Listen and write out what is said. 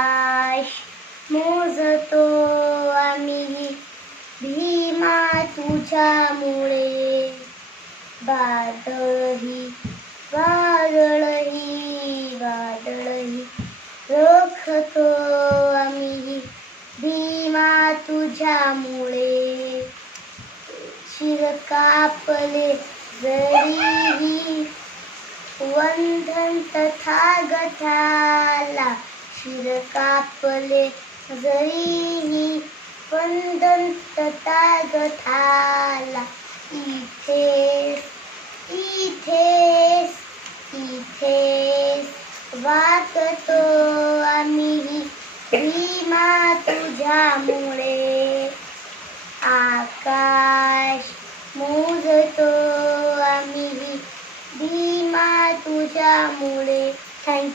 आकाश मोजतो आम्ही भीमा तुझ्यामुळे. बादळही वादळही वादळही रोखतो आम्ही भीमा तुझ्यामुळे. शिरकापले जरी जरीही तथा तथागताला शिर कापले जरीही ताग थाला. इथेच इथेच इथेच वागतो आम्ही भीमा तुझ्यामुळे. आकाश मोजतो आम्ही भीमा तुझ्यामुळे. थँक्यू